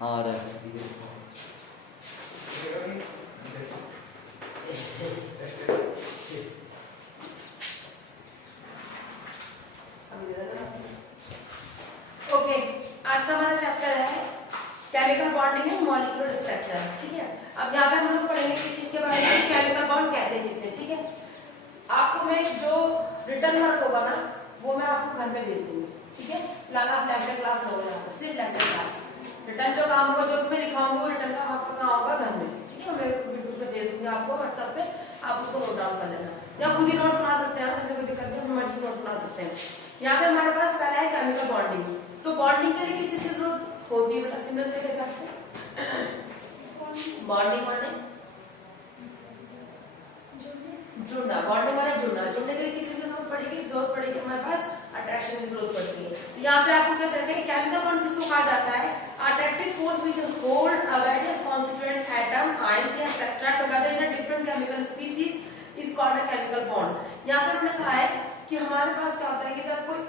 हाँ आ रहा है। ओके, आज का हमारा चैप्टर है chemical bonding and molecular structure. ठीक है, अब यहाँ पे हम लोग पढ़ेंगे किस चीज के बारे में, केमिकल बॉन्ड कहते हैं किसे। ठीक है, आपको मैं जो रिटर्न वर्क होगा ना वो मैं आपको घर में भेज दूंगी। ठीक है, फिलहाल आप लेक्चर क्लास लोगे, यहाँ पर सिर्फ लेक्चर क्लास। रिटर्न जो काम होगा जो मैं लिखाऊंगा वो रिटर्न का आपका काम होगा घर में। ठीक है, मैं वीडियो में भेज दूंगी आपको व्हाट्सएप पे, आप उसको नोट डाउन कर लेना या खुद ही नोट बना सकते हैं, जैसे कोई दिक्कत नहीं, अपनी मर्जी से नोट बना सकते हैं। यहाँ पे हमारे पास पहला है केमिकल बॉन्डिंग। तो बॉन्डिंग के लिए किसी से जरूरत होती है बेटा सिमरन के हिसाब से? बॉन्डिंग माने जुड़ना, बॉन्डिंग माने जुड़ना। जुड़ने के लिए किसी की जरूरत पड़ेगी हमारे पास अट्रैक्शन की जरूरत पड़ती है। यहाँ पे आपको क्या करना है, केमिकल बॉन्ड किसको कहा जाता है? Attractive force which hold a various constituent atom ions या etcetera together in a different chemical species is called a chemical bond. यहाँ पे उन्होंने कहा है कि हमारे पास क्या होता है कि जब कोई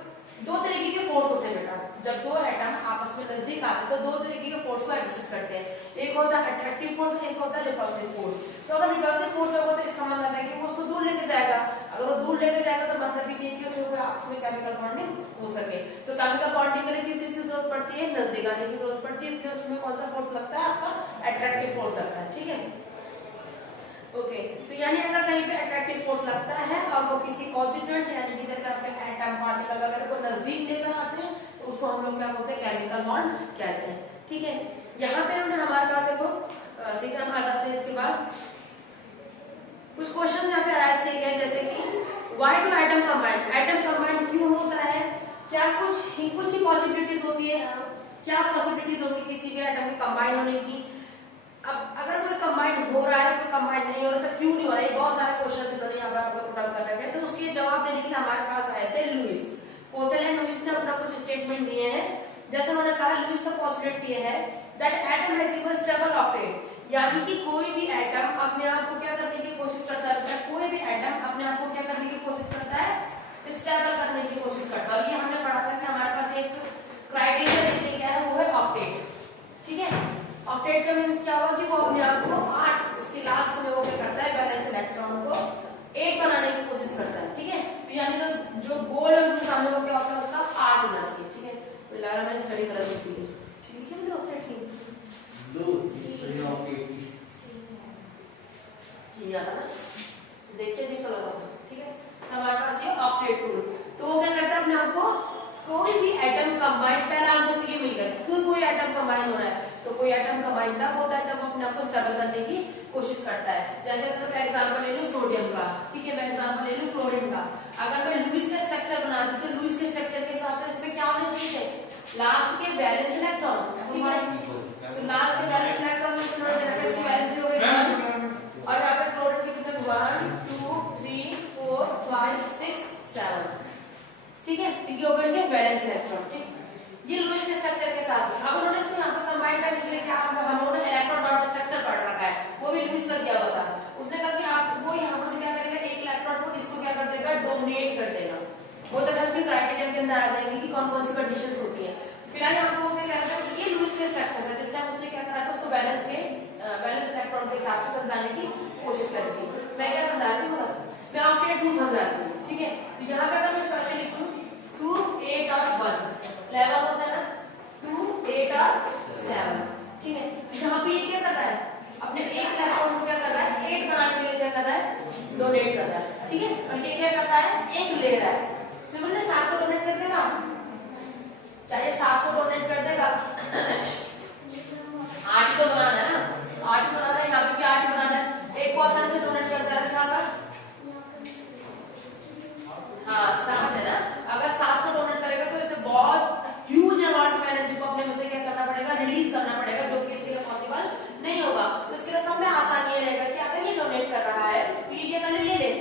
दो तरीके के फोर्स होते हैं बेटा, जब दो एटम आपस में नजदीक आते हैं तो दो तरीके के फोर्स को एक्सिस्ट करते हैं। एक होता है अट्रैक्टिव फोर्स, एक होता है रिपल्सिव फोर्स। तो अगर रिपल्सिव फोर्स होगा तो इसका मतलब है कि वो उसको दूर लेके जाएगा, अगर वो दूर लेके जाएगा तो मतलब ही नहीं कि उसमें कोई आपस में केमिकल बॉन्डिंग हो सके। तो केमिकल बॉन्डिंग के लिए किस चीज की जरूरत पड़ती है? नजदीक आने की जरूरत पड़ती है, इसलिए उसमें कौन सा फोर्स लगता है? आपका अट्रैक्टिव फोर्स लगता है। ठीक है, ओके, तो यानी अगर कहीं पे अट्रैक्टिव फोर्स लगता है और वो किसी कॉन्स्टिट्यूएंट यानी कि जैसे आपके एटम पार्टिकल वगैरह को नजदीक लेकर आते हैं तो उसको हम लोग क्या बोलते हैं? केमिकल बॉन्ड कहते हैं। ठीक है, यहाँ पे उन्होंने हमारे पास देखो सीधे हम आ जाते हैं। इसके बाद कुछ क्वेश्चन यहाँ पे अराइज किए गए, जैसे कि why do atom combine? Atom combine क्यों होता है? क्या कुछ ही पॉसिबिलिटीज होती है, क्या पॉसिबिलिटीज होती है किसी भी एटम के कंबाइन होने की? अब अगर कोई कंबाइन हो रहा है, कोई कंबाइन नहीं हो रहा तो क्यों नहीं हो रहा है? बहुत सारे क्वेश्चन इन्होंने यहाँ पर आप लोग कर रखे हैं, तो उसके जवाब देने के लिए हमारे पास आए थे लुईस, कोसेल एंड लुईस ने अपना कुछ स्टेटमेंट दिए हैं। जैसे उन्होंने कहा, लुईस का पोस्टुलेट्स ये है that atom has given stable octet, यानी कि कोई भी एटम अपने आप को क्या करने की कोशिश करता है? कोई भी एटम अपने आप को क्या करने की कोशिश करता है? स्टेबल करने की कोशिश करता है। और ये हमने पढ़ा था कि हमारे पास एक क्राइटेरिया देखने क्या है, वो है ऑक्टेट। ठीक है, ऑक्टेट का मींस क्या हुआ कि वो अपने आप को 8, उसके लास्ट में वो क्या करता है? वैलेंस इलेक्ट्रॉन को 8 बनाने की कोशिश करता है। ठीक है, तो यानी जो गोल है उनके सामने वो क्या होता है? उसका 8 होना चाहिए। ठीक है, तो लगा मैंने स्टडी गलत होती है। ठीक है, मैंने ऑक्टेट की किया था ना, देख के नहीं चला था। ठीक है, हमारे पास ये ऑक्टेट रूल, तो वो क्या करता है? अपने आप को कोई भी एटम कंबाइन, पहला आंसर तो ये मिल गया, कोई एटम कंबाइन हो रहा है तो कोई एटम कंबाइन तब होता है जब वो अपने आप को स्टेबल करने की कोशिश करता है। जैसे अगर मैं एग्जांपल ले लूं सोडियम का, ठीक है, मैं एग्जांपल ले लूं क्लोरीन का। अगर मैं लुईस का स्ट्रक्चर बनाती तो लुईस के स्ट्रक्चर के हिसाब से इसमें क्या होना चाहिए? लास्ट के वैलेंस इलेक्ट्रॉन। ठीक है, तो लास्ट के वैलेंस इलेक्ट्रॉन में इसकी वैलेंसी हो गई, और यहाँ पे क्लोरीन के कितने? 1 2 3 4 5 6 7। ठीक है, ये हो गए वैलेंस इलेक्ट्रॉन। ठीक, ये लुईस के स्ट्रक्चर के साथ। अब उन्होंने इसको यहाँ पर कंबाइन करने के लिए क्या हम लोगों ने इलेक्ट्रॉन डॉट स्ट्रक्चर पढ़ रखा है, वो भी लुईस का दिया हुआ था। उसने कहा कि आप वो यहाँ पर से क्या करेगा? एक इलेक्ट्रॉन को इसको क्या कर देगा? डोमिनेट कर देगा। वो तरह से क्राइटेरिया के अंदर आ जाएंगे कि कौन कौन सी कंडीशंस होती है। फिलहाल यहाँ पर वो क्या कह रहा था कि ये लुईस के स्ट्रक्चर है, जिस टाइम उसने क्या करा था उसको वैलेंस इलेक्ट्रॉन के हिसाब से समझाने की कोशिश करी थी। मैं क्या समझा रही हूँ? मैं ऑक्टेट रूल समझा रही हूँ। ठीक है, तो यहाँ पे अगर मैं इसको ऐसे लिखूं 2 8 और 1 11 होता है ना, 2 8 और 7। ठीक है, यहाँ पे ये क्या कर रहा है? अपने एक इलेक्ट्रॉन को क्या कर रहा है? 8 बनाने के लिए क्या कर रहा है? डोनेट कर रहा है। ठीक है, और ये क्या कर रहा है? 1 ले रहा है। सिमरन ने 7 को डोनेट कर देगा, चाहे 7 को डोनेट कर देगा 8 को बनाना है ना, 8 बनाना है, यहाँ पे भी 8 बनाना है। एक को आसानी से डोनेट कर देगा यहाँ पर, हाँ 7 है ना। अगर 7 को डोनेट करेगा तो इसे बहुत ह्यूज अमाउंट में एनर्जी को अपने में से क्या करना पड़ेगा? रिलीज करना पड़ेगा, जो कि इसके लिए पॉसिबल नहीं होगा। तो इसके लिए सब में आसानी ये रहेगा कि अगर ये डोनेट कर रहा है तो ये क्या करने ले ले,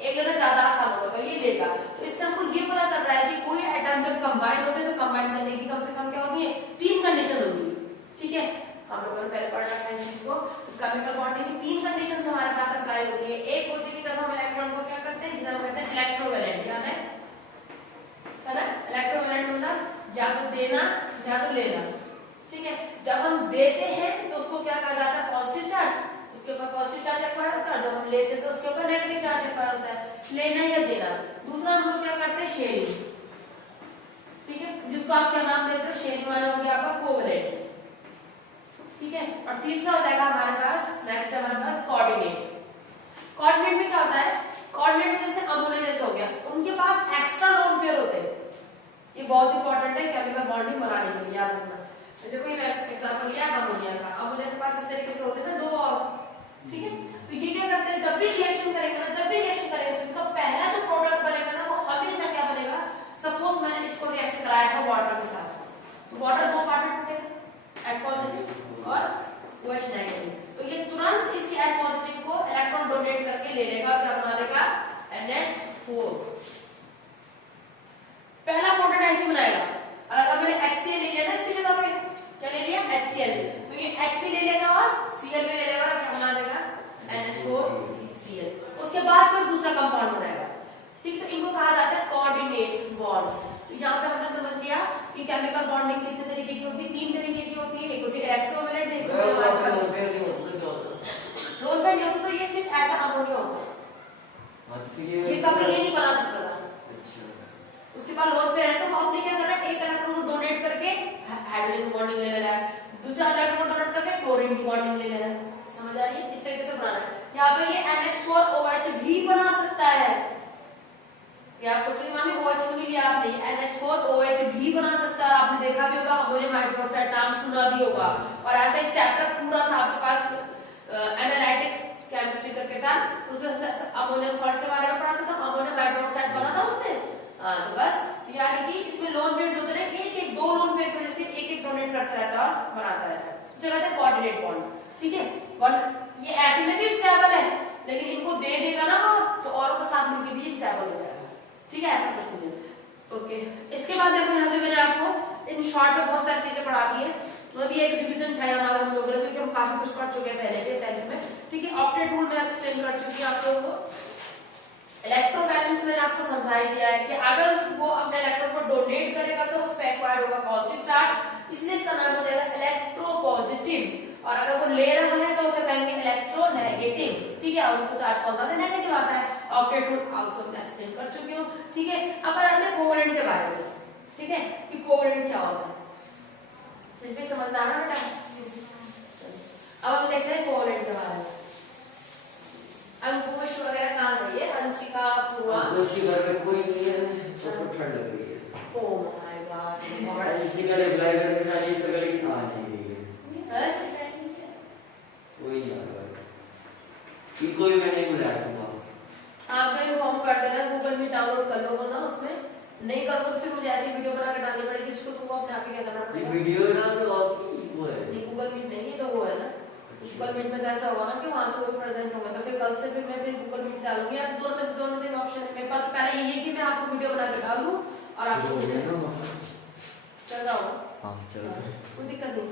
एक लेना ज्यादा आसान होगा तो ये लेगा। तो इससे हमको ये पता चल रहा है कि कोई एटम जब कंबाइन होते हैं तो कंबाइन करने की कम से कम क्या होगी? 3 कंडीशन होगी। ठीक है, हम लोगों ने पहले पढ़ रखा है इस चीज को। केमिकल बॉन्डिंग की 3 कंडीशंस हमारे पास अप्लाई होती है। एक होती है कि जब हम इलेक्ट्रॉन को क्या करते हैं? जिसे हम कहते हैं इलेक्ट्रोवैलेंट, याद है ना? इलेक्ट्रोवैलेंट मतलब या तो देना या तो लेना। ठीक है, जब हम देते हैं तो उसको क्या कहा जाता है, पॉजिटिव चार्ज, उसके ऊपर पॉजिटिव चार्ज एक्वायर होता है, जब हम लेते हैं तो उसके ऊपर नेगेटिव चार्ज एक्वायर होता है, लेना या देना। दूसरा हम लोग क्या करते हैं, शेयरिंग, ठीक है, जिसको आप क्या नाम देते हो, शेयरिंग वाला हो गया आपका कोवलेंट, ठीक है। और तीसरा हो जाएगा हमारे पास, नेक्स्ट हमारे पास कोऑर्डिनेट। कोऑर्डिनेट में क्या होता है, कोऑर्डिनेट में जैसे अमोनिया जैसे हो गया, उनके पास एक्स्ट्रा लोन पेयर होते हैं, ये बहुत इंपॉर्टेंट है केमिकल बॉन्डिंग बनाने के लिए, याद रखना। तो देखो ये एग्जांपल लिया अमोनिया का, अमोनिया के पास इस तरीके से होते हैं ना 2 और, ठीक है। तो ये क्या करते हैं, जब भी रिएक्शन करेंगे ना, जब भी रिएक्शन करेंगे तो इनका पहला जो प्रोडक्ट बनेगा ना वो हमेशा क्या बनेगा, सपोज मैंने इसको रिएक्ट कराया था वाटर के साथ, तो वाटर 2 पार्ट में टूटेगा, H पॉजिटिव और OH नेगेटिव, तो ये तुरंत इस H पॉजिटिव को इलेक्ट्रॉन डोनेट करके ले लेगा, क्या बना लेगा, NH4। पहला प्रोडक्ट ऐसे बनाएगा, और अगर मैंने HCl ले लिया ना इसकी जगह पे, क्या ले लिया, HCl, तो ये H भी ले लेगा और Cl भी ले लेगा, और क्या बना देगा, NH4Cl। उसके बाद कोई दूसरा कंपाउंड बनाएगा, ठीक। तो इनको कहा जाता है कोऑर्डिनेट बॉन्ड। तो यहाँ पे हमने समझ लिया कि केमिकल बॉन्डिंग कितने तरीके की होती है, 3 तरीके की होती है, एक होती है इलेक्ट्रोवैलेंट, एक होती है लोन पेयर नहीं होता, तो ये सिर्फ ऐसा अमोनिया होता है, ये कभी ये नहीं बना सकता था। उसके बाद लोन पेयर है, तो वो अपने क्या कर रहा है, एक इलेक्ट्रॉन को डोनेट करके हाइड्रोजन की बॉन्डिंग ले ले रहा है, दूसरा इलेक्ट्रॉन को डोनेट करके क्लोरीन की बॉन्डिंग ले ले रहा है, समझ आ रही है, इस तरीके से बनाना है। यहाँ पे ये NH4OH भी बना सकता है, क्या आप सोचेंगे मामी OH क्यों नहीं लिया आपने, NH4OH भी बना सकता है, आपने देखा भी होगा, अमोनियम हाइड्रोक्साइड नाम सुना भी होगा, और ऐसा एक चैप्टर पूरा था आपके पास एनालिटिक केमिस्ट्री करके था, उसमें अमोनियम सॉल्ट के बारे में पढ़ा था, अमोनियम हाइड्रोक्साइड बना था उसमें। तो बस यानी कि इसमें लोन पेयर होते हैं, एक एक 2 लोन पेयर की वजह से एक एक डोनेट करता रहता है और बनाता रहता है, इसे कहते हैं कोऑर्डिनेट बॉन्ड, ठीक है। ये ऐसे में भी स्टेबल है, लेकिन इनको दे देगा ना तो और के साथ मिलकर भी स्टेबल हो जाएगा, ठीक है, ऐसा कुछ नहीं है। ओके, इसके बाद देखो यहाँ पे मैंने आपको इन शॉर्ट में बहुत सारी चीजें पढ़ा दी है, तो अभी एक डिवीजन था हमारा हम लोगों ने, क्योंकि हम काफी कुछ पढ़ चुके हैं पहले के 10th में, ठीक है। ऑक्टेट रूल में एक्सप्लेन कर चुकी है आप लोगों को, इलेक्ट्रोवैलेंस मैंने आपको समझा ही दिया है कि अगर उसको अपने इलेक्ट्रॉन को डोनेट करेगा तो उस पे एक्वायर्ड होगा पॉजिटिव चार्ज, इसलिए इसका नाम हो जाएगा इलेक्ट्रोपॉजिटिव, और अगर वो ले रहा है तो उसे कहेंगे इलेक्ट्रोनेगेटिव, ठीक है। और उसको चार्ज कौन सा आता है, नेगेटिव आता है, ऑक्टेट रूल आल्सो मैं एक्सप्लेन कर चुकी हूं, ठीक है। अब आते हैं कोवेलेंट के बारे में, ठीक है, कि कोवेलेंट क्या होता है, सिर्फ ही समझना है ना बेटा। अब हम देखते हैं कोवेलेंट के बारे में। अंकुश वगैरह कहाँ गई है, अंशिका, पूर्वा, अंकुश के घर में कोई नहीं है, उसको ठंड लग रही है। Oh my God, Anshika reply कर रही है, इसका लेकिन आ नहीं रही है, कोई नहीं आ रहा है, इनको भी मैंने बुलाया सुबह। आप जो इन्फॉर्म कर देना, गूगल मीट डाउनलोड कर लो ना, उसमें नहीं करोगे तो फिर मुझे ऐसी वीडियो बना के डालनी पड़ेगी, जिसको तुमको अपने आप ही क्या करना पड़ेगा, वीडियो ना तो वो है नहीं गूगल मीट नहीं है, तो वो है ना, गूगल मीट में तो ऐसा होगा ना कि वहां से वो प्रेजेंट होगा, तो फिर कल से फिर मैं गूगल मीट डालूंगी, या दोनों में से ऑप्शन है मेरे पास, पहले ये है कि मैं आपको वीडियो बना के डाल दूं और आपको चल रहा होगा, हां चल रहा है, कोई दिक्कत नहीं,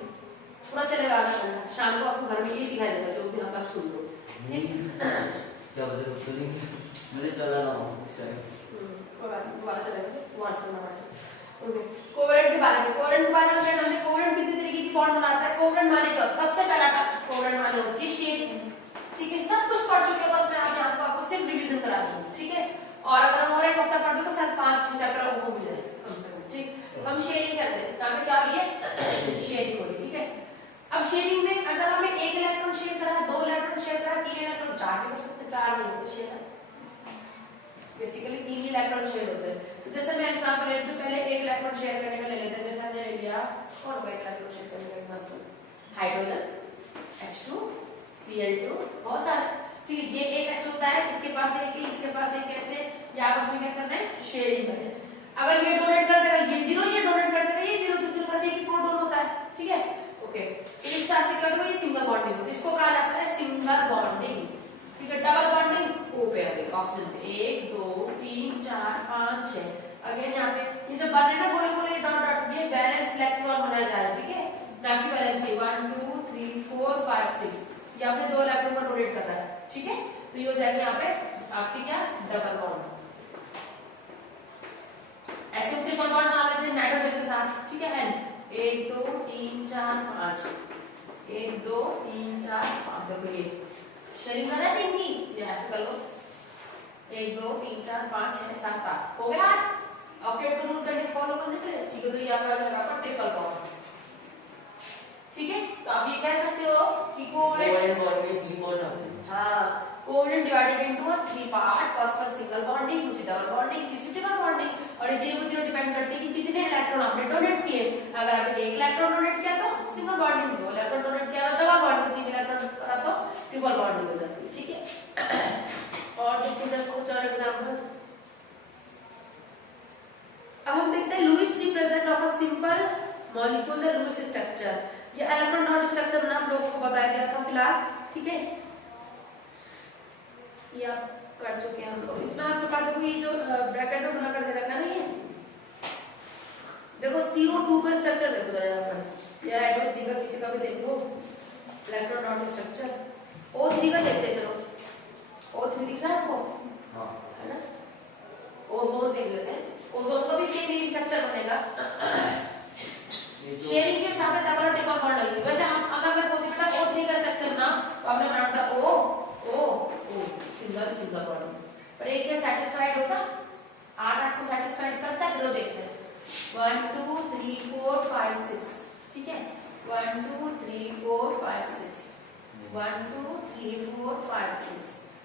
पूरा चलेगा, आधा घंटा शाम को आपको घर में ये दिखाई देगा जो भी आप सुन लो, क्या बता रहे हो, मुझे चला ना इस टाइम दोबारा चलेगा, दोबारा से बनाना है। कोवेलेंट के बारे में, कोवेलेंट के बारे में क्या हमने, कोवेलेंट कितने तरीके की बॉन्ड बनाता है, कोवेलेंट माने क्या, सबसे पहला कोवेलेंट माने होती है शेयरिंग, ठीक है, सब कुछ पढ़ चुके हो, बस मैं आपको सिर्फ रिवीजन करा दूं, ठीक है। और अगर हम और एक हफ्ता पढ़ दो तो शायद 5-6 चैप्टर आपको मिल जाए कम से कम, ठीक। हम शेयरिंग करते हैं, यहाँ पे क्या है, शेयरिंग हो रही, ठीक है। अब शेयरिंग में अगर हमें 1 इलेक्ट्रॉन शेयर करा, 2 इलेक्ट्रॉन शेयर करा, 3 इलेक्ट्रॉन, 4 भी कर सकते, 4 नहीं होते शेयर, बेसिकली 3 ही इलेक्ट्रॉन शेयर होते हैं। तो जैसे मैं एग्जांपल लेती हूं, पहले 1 इलेक्ट्रॉन शेयर करने का ले लेते हैं, जैसे हमने ले लिया कौन को 1 इलेक्ट्रॉन शेयर करने का एग्जांपल, हाइड्रोजन H2 Cl2, बहुत सारे, ठीक है, ये एक H होता है, इसके पास एक है, इसके पास एक H है, ये आपस में क्या करना है, शेयरिंग करना है। अगर ये डोनेट कर देगा ये 0, ये डोनेट कर देगा ये 0, तो इनके पास एक ही प्रोटॉन होता है, ठीक है, ओके। इस हिसाब से क्या होगा, ये सिंगल बॉन्डिंग होता है, इसको कहा जाता है सिंगल बॉन्डिंग, ठीक है। डबल बॉन्डिंग को पेयर है ऑक्सीजन पे, 1 2 3 4 5 6, अगेन यहाँ पे ये जो बन रहे ना गोले गोले डॉट डॉट, ये बैलेंस इलेक्ट्रॉन बनाया जा रहा है, ठीक है, ना कि बैलेंस 1 2 3 4 5 6, ये आपने 2 इलेक्ट्रॉन को डोनेट करना है, ठीक है। तो ये हो जाएगा यहाँ पे आपकी क्या, डबल बॉन्ड। ऐसे ट्रिपल बॉन्ड बना लेते हैं नाइट्रोजन के साथ, ठीक है, N 1 2 3 4 5, 1 2 3 4 5, देखो ये शेयरिंग करना है 3 की, ये ऐसे कर लो 1 2 3 4 5 6 7 8, हो गया 8। अपडेट को रूल करने फॉलो करने के लिए, ठीक है, तो यहाँ पे लगा कर ट्रिपल बॉन्ड, ठीक है। तो आप ये कह सकते हो कि कोवेलेंट बॉन्ड में 3 बॉन्ड आते हैं। हाँ, covalent divided into 3 part, first one single bonding, दूसरी डबल बॉन्डिंग, तीसरी ट्रिपल बॉन्डिंग। और ये तीनों डिपेंड करती है कि कितने इलेक्ट्रॉन आपने डोनेट किए। अगर आपने 1 इलेक्ट्रॉन डोनेट किया तो सिंगल बॉन्डिंग, 2 इलेक्ट्रॉन डोनेट किया तो डबल बॉन्डिंग, 3 इलेक्ट्रॉन करा तो ट्रिपल बॉन्डिंग हो जाती है, ठीक है। और स्टूडेंट्स कुछ और एग्जांपल, अब हम देखते हैं Lewis represent of a simple molecule the Lewis structure. ये इलेक्ट्रॉन डॉट स्ट्रक्चर मैंने आप लोगों को बताया गया था फिलहाल, ठीक है, ये आप कर चुके हैं हम लोग। इसमें आप बता दो ये जो ब्रैकेट में बना कर दे रखा है ना, ये देखो CO2 का स्ट्रक्चर देखो जरा यहाँ पर, या हाइड्रोजन का किसी का भी देखो इलेक्ट्रॉन डॉट स्ट्रक्चर। O3 का देखते चलो, O3 दिख रहा है आपको, हां है ना। ओजोन देख लेते हैं, ओजोन का भी सेम ही स्ट्रक्चर बनेगा, शेयरिंग के साथ डबल और ट्रिपल बॉन्ड लगेगी। वैसे हम अगर मैं बोलती बेटा O3 का स्ट्रक्चर ना, तो आपने बनाया था O सिंगल सिंगल बॉन्ड, पर एक क्या सेटिस्फाइड होगा, 8 को सेटिस्फाइड करता है। चलो देखते हैं 1 2 3 4 5 6, ठीक है, 1 2 3 4 5 6, 1 2 3 4 5 6,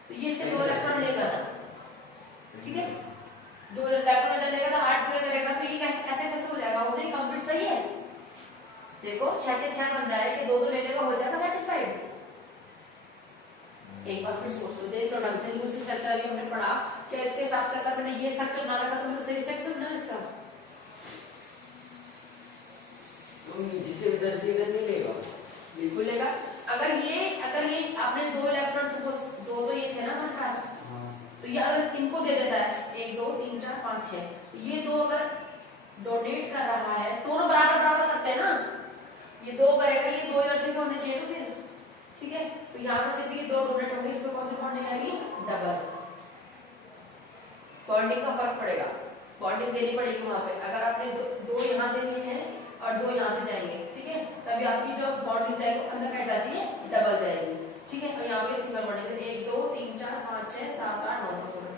तो ये इसके 2 इलेक्ट्रॉन लेगा ना, ठीक है, 2 इलेक्ट्रॉन इधर लेगा तो 8 पूरे करेगा, तो ये कैसे कैसे हो जाएगा, हो जाएगा कंप्लीट, सही है। देखो 6 6 6 बन रहा है कि 2 2 ले लेगा, हो जाएगा सेटिस्फाइड। एक बार फिर सोच लो, देखो ढंग से लूज स्ट्रक्चर अभी हमने पढ़ा, क्या इसके हिसाब से अगर मैंने ये स्ट्रक्चर बना रखा तो मेरा सही स्ट्रक्चर बना इसका, तो नीचे से इधर से इधर नहीं लेगा, बिल्कुल लेगा। अगर ये आपने 2 इलेक्ट्रॉन सपोज 2 तो ये थे ना हमारे पास, तो ये अगर इनको दे देता है 1 2 3 4 5 6, ये 2 अगर डोनेट कर रहा है, दोनों बराबर बराबर करते हैं ना, ये 2 करेगा, ये 2 इधर से भी होने चाहिए, तो फिर ठीक है, तो यहाँ पर से भी 2 डोनेट होंगे, इसमें कौन सी बॉन्डिंग आएगी, डबल बॉन्डिंग का फर्क पड़ेगा, बॉन्डिंग देनी पड़ेगी वहां पे। अगर आपने 2 यहाँ से लिए हैं और 2 यहाँ से जाएंगे, ठीक है, तभी आपकी जो बॉन्डिंग जाएगी अंदर क्या जाती है, डबल जाएगी, ठीक है। और यहाँ पे सिंगल बॉन्डिंग 1 2 3 4 5 6 7 8 9 10 16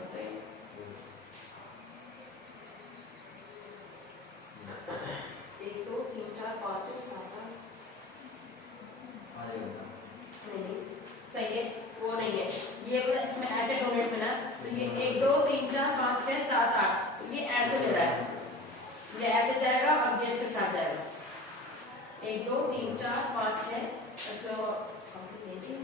1 2 3 4 5 6 7 8, नहीं सही है, वो नहीं है, ये इसमें ऐसे डोनेट में ना, तो ये 1 2 3 4 5 6 7 8, तो ये ऐसे दे रहा है, ये ऐसे जाएगा और ये इसके साथ जाएगा, 1 2 3 4 5 6, इसको कंप्लीट नहीं किया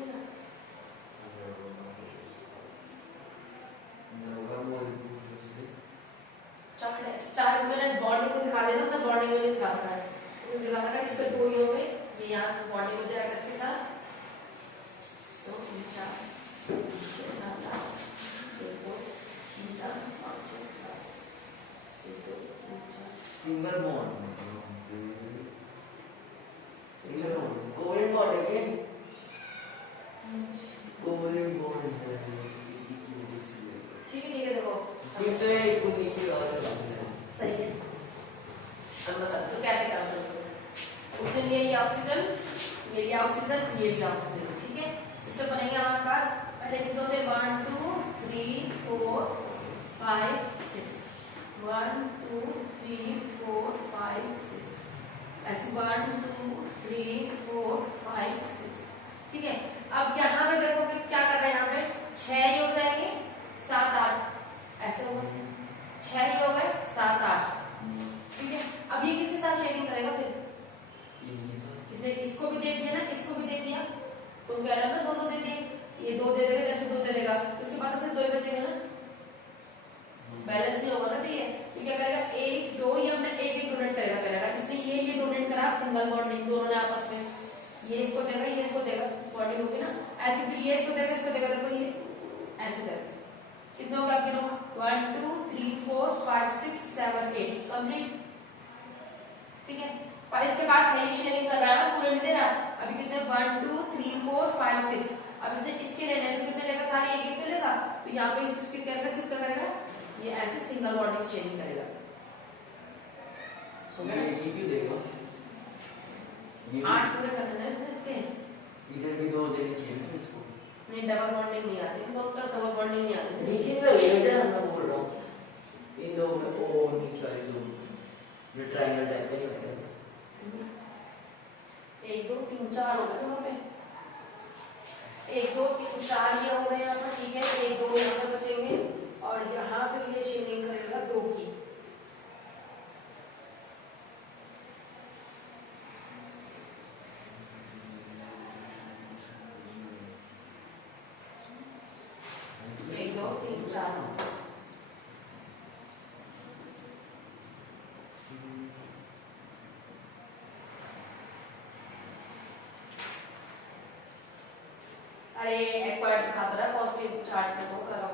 चार इसमें बॉन्डिंग को दिखा देना, सब बॉन्डिंग में दिखा रखा है, तो दिखा रखा है इस पे 2 ही होंगे, ये यहाँ से बॉन्डिंग हो जाएगा इसके साथ, 2 3 4 6 7 8 1 2 3 4 5 6 7 1 2 3 4 single bond, single bond, covalent bond है क्या, कोवेलेंट बॉन्ड है, ठीक है, देखो फिर तो ये नीचे और सही है। अब बता तो कैसे काम करते हैं, उसके लिए ये ऑक्सीजन, ये भी ऑक्सीजन, ये भी ऑक्सीजन, ठीक है। इससे बनेंगे हमारे पास, पहले लिख दो 1 2 3 4 5 6, 1 2 3 4 5 6, ऐसे 1 2 3 4 5 6, ठीक है। अब यहाँ पे देखो कि क्या कर रहे हैं, यहाँ पे 6 ही हो जाएंगे, 7 8 ऐसे हो गए, 6 ही हो गए, 7 8, ठीक है। अब ये किसके साथ शेयरिंग करेगा, फिर इसने इसको भी दे दिया ना, इसको भी दे दिया, तो कह रहा है ना 2 दे दिए, ये 2 दे देगा, जैसे 2 दे देगा, उसके बाद सिर्फ 2 ही बचेंगे ना, बैलेंस नहीं होगा ना, फिर ये क्या करेगा, 1 2 ही हमने एक एक डोनेट करेगा पहले, अगर इसने ये डोनेट करा, सिंगल बॉन्डिंग दोनों ने आपस में, ये इसको देगा, ये इसको देगा, बॉन्डिंग होगी ना ऐसे, फिर ये इसको देगा, देखो ये ऐसे करेगा, कितने हो गए आपके लोग, 1 2 3 4 5 6 7 8 कंप्लीट, ठीक है। पर इसके पास है शेयरिंग कर रहा है, पूरे नहीं दे रहा, अभी कितने 1 2 3 4 5 6, अब इसने इसके लेने तो कितने लेगा, खाली एक तो लेगा, तो यहाँ पे इसके क्या करेगा, ये ऐसे सिंगल बॉन्डिंग शेयरिंग करेगा, तो मैं एक ही क्यों देगा, ये 8 पूरे करने हैं इसके। इधर भी 2 देनी चाहिए ना इसको। नहीं डबल बॉन्डिंग नहीं आती, तो उत्तर डबल बॉन्डिंग नहीं आती। नीचे का बेटा मैं बोल रहा हूँ इन दो में ओ नीचे वाली जोन जो ट्रायंगल टाइप का नहीं है। 1 2 3 4 हो गए वहाँ पे। 1 2 3 4 ये हो गए यहाँ पर, ठीक है। 1 2 यहाँ पे बचेंगे और यहाँ पे ये शेडिंग करेगा 2 की। अरे एक्वायर्ड दिखाता रहा पॉजिटिव चार्ज में तो करा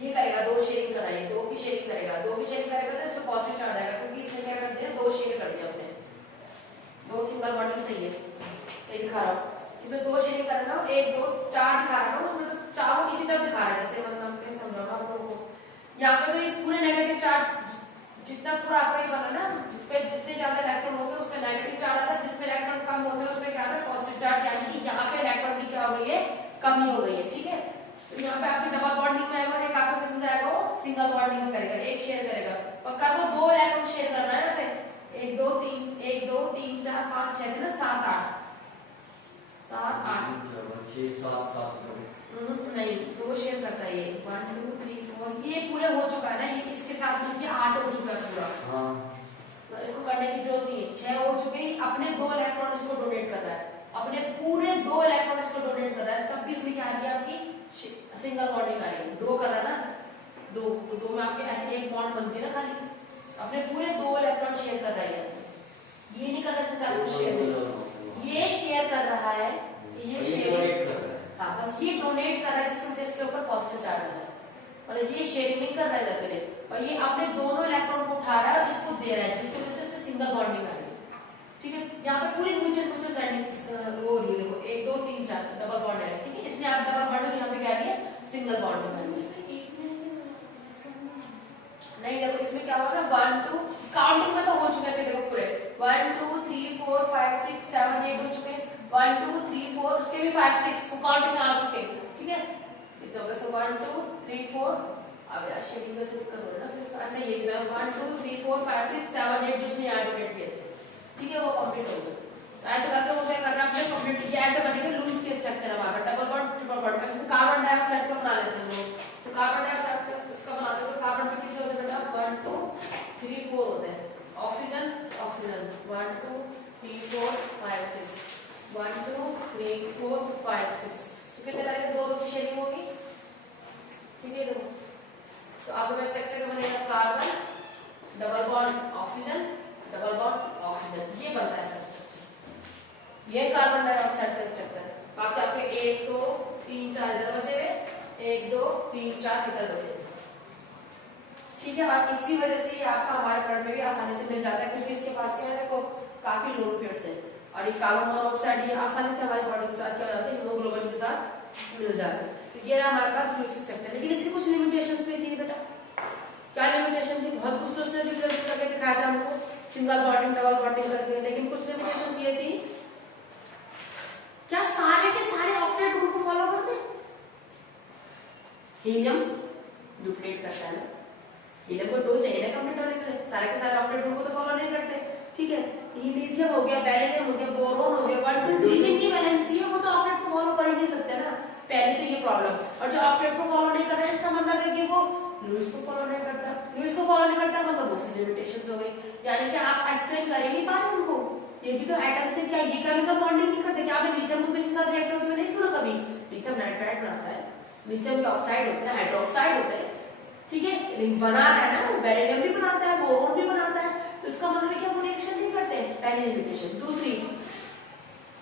ये करेगा 2 शेयरिंग कराई, 2 की शेयरिंग करेगा, 2 की शेयरिंग करेगा तो इसमें पॉजिटिव चार्ज आएगा, क्योंकि इसने क्या कर दिया 2 शेयर कर दिया अपने। 2 सिंगल बॉन्डिंग सही है, ये दिखा रहा हूँ इसमें 2 शेयरिंग कर रहा हूँ, 1 2 4 दिखा रहा हूँ, उसमें तो चारों इसी तरफ दिखा रहा है, जैसे मतलब के समझाना आप लोगों को। यहाँ पे तो ये पूरे नेगेटिव चार्ज जितना पूरा आपका ये बना ना, जिसपे जितने ज्यादा इलेक्ट्रॉन होते हैं उसमें नेगेटिव चार्ज आता है, जिसमें इलेक्ट्रॉन कम होते हैं उसमें क्या आता है पॉजिटिव चार्ज, यानी कि यहाँ पे इलेक्ट्रॉन की क्या हो गई है कमी हो गई है, ठीक है। तो यहाँ पे आपकी डबल बॉन्डिंग में आएगा और एक आपको किसमें जाएगा वो सिंगल बॉन्डिंग में करेगा, एक शेयर करेगा। पक्का वो 2 इलेक्ट्रॉन शेयर करना है यहाँ पे, 1 2 3 4 5 6 ना 7 8 7 8 6 7 7 नहीं 2 शेयर करता है ये 1 2 3 4 ये पूरे हो चुका है ना, ये इसके साथ मिलकर 8 हो चुका है पूरा। हाँ तो इसको करने की जरूरत नहीं है, 6 हो चुके हैं, अपने 2 इलेक्ट्रॉन इसको डोनेट कर रहा है, अपने पूरे 2 इलेक्ट्रॉन इसको डोनेट कर रहा है, तब भी इसमें क्या आ गया आपकी सिंगल बॉन्डिंग आ रही है। 2 कर रहा है ना, 2 तो 2 में आपके ऐसे एक बॉन्ड बनती है ना खाली, अपने पूरे 2 इलेक्ट्रॉन शेयर कर रहा है, ये नहीं कर रहा इसके साथ शेयर, ये शेयर कर रहा है, ये शेयर कर रहा है, हाँ बस ये डोनेट कर रहा है जिसकी वजह से इसके ऊपर पॉजिटिव चार्ज आ रहा है, और ये शेयरिंग नहीं कर रहा है इधर, और ये अपने दोनों इलेक्ट्रॉन को उठा रहा है और इसको दे रहा है, जिसकी वजह से इसमें सिंगल बॉन्डिंग आ रही है, ठीक है। यहाँ पे पूरी म्यूचुअल सेंडिंग वो हो रही है, देखो 1 2 3 4 डबल बॉन्ड है, ठीक है। इसमें आप डबल बॉन्ड यहाँ पे क्या है सिंगल बॉन्ड है, नहीं देखो इसमें क्या होगा 1 2 काउंटिंग में तो हो चुका है, देखो पूरे 1 2 3 4 5 6 7 8 हो चुके, 1 2 3 4 उसके भी 5 6 वो काउंटिंग में आ चुके, ठीक है। कितना होगा सो 1 2 3 4 अब यार शेडिंग में से दिक्कत हो रही है ना फिर, अच्छा ये भी 1 2 3 4 5 6 7 8 जो उसने ऐड किए थे, ठीक है, वो कंप्लीट हो गया। तो ऐसे करके वो क्या करना आपने कंप्लीट किया, ऐसे बनेगा लूज के स्ट्रक्चर हमारा डबल बॉन्ड ट्रिपल बॉन्ड में, जैसे कार्बन डाइऑक्साइड का बना लेते हैं लोग, तो कार्बन डाइऑक्साइड का इसका बनाते हैं तो कार्बन में कितने होते हैं बेटा 1 2 3 4 होते हैं, ऑक्सीजन ऑक्सीजन 1 2 3 4 5 6 1 2 3 4 5 6 तो कितने तरह के 2 2 की शेयरिंग होगी, ठीक है। देखो तो आपके पास स्ट्रक्चर का बनेगा carbon double bond oxygen double bond oxygen, ये बनता है इसका स्ट्रक्चर, ये कार्बन डाइऑक्साइड का स्ट्रक्चर। बाकी आपके 1 2 3 4 इधर बचे हुए, 1 2 3 4 इधर बचे हुए, ठीक है। और इसी वजह से आपका हमारे ब्लड में भी आसानी से मिल जाता है, क्योंकि इसके पास क्या है देखो काफी लोन पेयर्स है, और ये कार्बन मोनोऑक्साइड ये आसानी से हमारी बॉडी के साथ क्या हो जाता है हीमोग्लोबिन के साथ मिल जाता है। तो ये रहा हमारे पास फ्लूइड स्ट्रक्चर, लेकिन इसकी कुछ लिमिटेशंस भी थी बेटा, क्या लिमिटेशन थी, बहुत कुछ तो उसने रिप्रेजेंट करके दिखाया था हमको सिंगल बॉन्डिंग डबल बॉन्डिंग करके, लेकिन कुछ लिमिटेशंस ये थी, क्या सारे के सारे ऑक्टेट रूल को फॉलो करते हैं, हीलियम डुप्लीट करता है ना, हीलियम को 2 चाहिए ना कंप्लीट होने के लिए, सारे के सारे ऑक्टेट रूल को तो फॉलो नहीं करते, ठीक है। लिथियम हो गया, बेरिलियम हो गया, बोरोन हो गया, 1 2 3 जिनकी वैलेंसी है वो तो ऑक्टेट को फॉलो कर ही नहीं सकते ना, पहले तो ये प्रॉब्लम, और जो ऑक्टेट को फॉलो नहीं कर रहा है इसका मतलब है कि वो लुईस को फॉलो नहीं करता, लुईस को फॉलो नहीं करता मतलब उसकी लिमिटेशंस हो गई, यानी कि आप एक्सप्लेन कर ही नहीं पा रहे उनको, ये भी तो एटम से क्या ये केमिकल बॉन्डिंग नहीं करते, क्या आपने लिथियम को किसी के साथ रिएक्ट होते हुए नहीं सुना कभी, लिथियम नाइट्राइड बनाता है, लिथियम के ऑक्साइड होते हैं, हाइड्रोक्साइड होते हैं, ठीक है, रिंग बना रहा है ना, बेरिलियम भी बनाता है, बोरोन भी बनाता है, तो इसका मतलब है कि वो रिएक्शन नहीं करते, पहली लिमिटेशन। दूसरी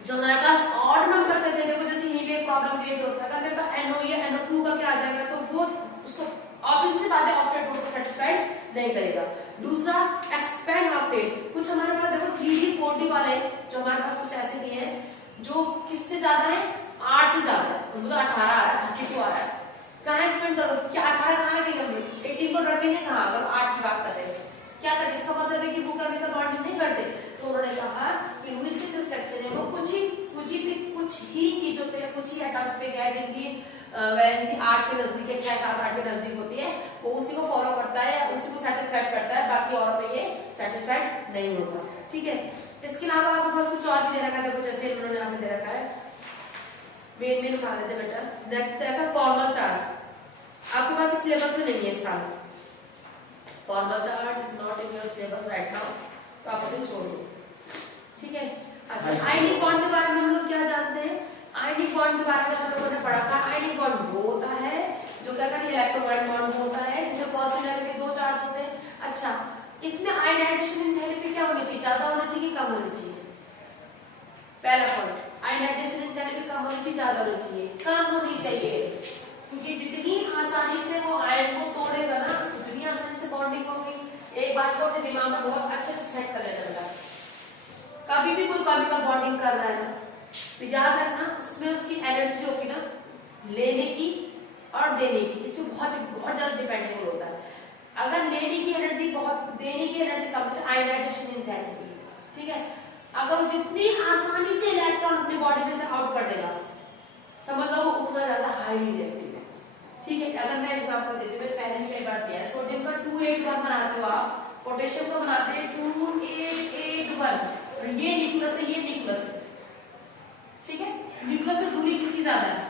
जो हमारे पास ऑड नंबर का देखो, जैसे यहीं पे एक प्रॉब्लम क्रिएट होता है, अगर मेरे पास NO या NO2 का क्या आ जाएगा तो वो उसको ऑब्वियस सी बात है ऑक्टेट रूल को सेटिस्फाइड नहीं करेगा। दूसरा एक्सपेंड ऑक्टेट, कुछ हमारे पास देखो 3D 4D वाले जो हमारे पास कुछ ऐसे भी हैं जो किससे ज्यादा है 8 से ज्यादा है, उनको तो 18 आ रहा है 32 आ रहा है, कहाँ एक्सपेंड करो, क्या 18 कहाँ रखेंगे हम 18 को रखेंगे कहाँ, अगर 8 की बात कर रहे हैं क्या करें, इसका मतलब है कि वो केमिकल बॉन्डिंग नहीं करते, तो उन्होंने कहा कि लुईस के जो स्ट्रक्चर है वो कुछ ही चीजों पे, कुछ ही एटम्स पे क्या है जिनकी वैलेंसी 8 के नजदीक है, 6, 7, 8 के नजदीक होती है, वो उसी को फॉलो करता है, उसी को सेटिस्फाइड करता है, बाकी और पे ये सेटिस्फाइड नहीं होता। ठीक है, इसके अलावा आपके पास कुछ और भी दे रखा है, कुछ ऐसे इन्होंने यहाँ पे दे रखा है, मेन उठा लेते बेटा। नेक्स्ट दे रखा है फॉर्मल चार्ज। आपके पास सिलेबस में नहीं है इस साल, formal charge is not in your syllabus right now, तो आप इसे छोड़ दो। ठीक है, अच्छा आयनिक बॉन्ड के बारे में हम लोग क्या जानते हैं? आयनिक बॉन्ड के बारे में हम लोगों ने पढ़ा था, आयनिक बॉन्ड वो होता है जो क्या करता है, इलेक्ट्रोवाइट बॉन्ड होता है जिसमें पॉजिटिव नेगेटिव 2 चार्ज होते हैं। अच्छा, इसमें आयनाइजेशन एंथैल्पी क्या होनी चाहिए, ज्यादा होनी चाहिए, कम होनी चाहिए? पहला पॉइंट, आयनाइजेशन एंथैल्पी कम होनी चाहिए, ज्यादा होनी चाहिए? कम होनी चाहिए, क्योंकि जितनी आसानी से वो आयन को तोड़ेगा ना, उतनी आसानी से बॉन्डिंग होगी। एक बात को अपने दिमाग में बहुत अच्छे से सेट कर लेना है। कभी भी कोई केमिकल बॉन्डिंग कर रहा है ना, तो याद रखना उसमें उसकी एनर्जी होगी ना, लेने की और देने की, इसमें बहुत ज्यादा डिपेंडेबल होता है। अगर लेने की एनर्जी बहुत, देने की एनर्जी कम, से आयनाइजेशन एंथैल्पी, ठीक है, अगर वो जितनी आसानी से इलेक्ट्रॉन अपनी बॉडी में से आउट कर देगा, समझ लो वो उतना ज्यादा हाईली रिएक्टिव है। ठीक है, अगर मैं एग्जांपल देती हूँ, पहले भी कई बार दिया है, सोडियम का 281 बनाते हो आप, पोटेशियम का बनाते हैं 2881, और ये न्यूक्लियस है, ये न्यूक्लियस है। ठीक है, न्यूक्लियस से दूरी किसकी ज्यादा है?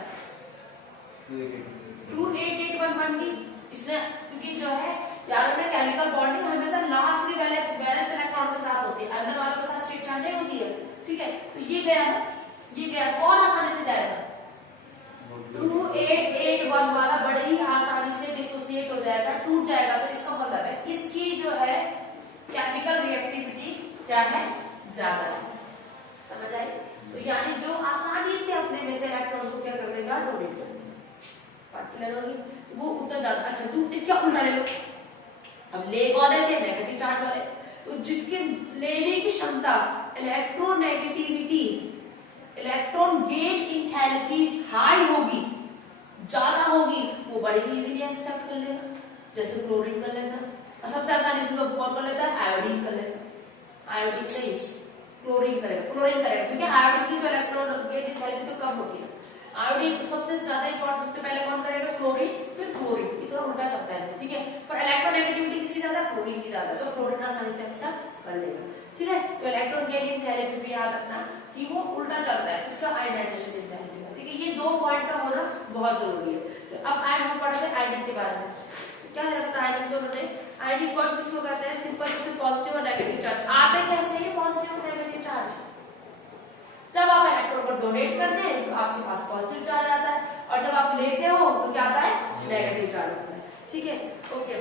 28811 की। इसने क्योंकि जो है यार में केमिकल बॉन्डिंग हमेशा लास्ट के वैलेंस इलेक्ट्रॉन के साथ होती है, अंदर वालों के साथ छेड़छाड़ नहीं होती है। ठीक है, तो ये गया ना, ये गया, कौन आसानी से जाएगा? 2881 वाला बड़े ही आसानी से डिसोसिएट हो जाएगा, टूट जाएगा। तो इसका मतलब है इसकी जो है केमिकल रिएक्टिविटी क्या है, ज्यादा है। समझ आई? तो यानी जो आसानी से अपने में से इलेक्ट्रॉन को क्या कर देगा, डोनेट कर देगा, पार्टिकुलर होगी, तो वो उतना ज्यादा। अच्छा, तू इसका उल्टा ले लो, अब ले कौन रहे थे, नेगेटिव चार्ज वाले, तो जिसके लेने की क्षमता, electronegativity, electron gain enthalpy high होगी, ज्यादा होगी, वो बड़े इजीली एक्सेप्ट कर लेगा। जैसे क्लोरीन कर लेता, और सबसे आसानी से तो कौन कर लेता है, आयोडीन कर लेता। आयोडीन नहीं, क्लोरीन करेगा, क्लोरीन करेगा, क्योंकि आयोडीन की जो इलेक्ट्रॉन गेन एंथैल्पी तो कम होती है। आयोडीन सबसे ज्यादा इंपॉर्टेंट, सबसे पहले कौन करेगा, क्लोरीन, फिर फ्लोरीन। ये थोड़ा उल्टा शब्द है, ठीक है, पर इलेक्ट्रोनेगेटिविटी किसकी ज्यादा, फ्लोरीन की ज्यादा, तो फ्लोरीन आसानी से एक्सेप्ट कर लेगा। ठीक है, तो इलेक्ट्रॉन गेन एंथैल्पी भी याद रखना कि वो उल्टा चलता है, इसका आयनाइजेशन एंथैल्पी का। ठीक है, ये 2 पॉइंट का होना बहुत जरूरी है। तो अब आए हम पढ़ते हैं आयनिक के बारे में। क्या लगता है आयनिक जो बताए, आयनिक बॉन्ड किसको कहते हैं, सिंपल से पॉजिटिव और नेगेटिव चार्ज। आते कैसे हैं पॉजिटिव और नेगेटिव चार्ज? जब आप इलेक्ट्रॉन को डोनेट करते हैं तो आपके पास पॉजिटिव चार्ज आता है, और जब आप लेते हो तो क्या आता है, नेगेटिव चार्ज आता है। ठीक है, ओके।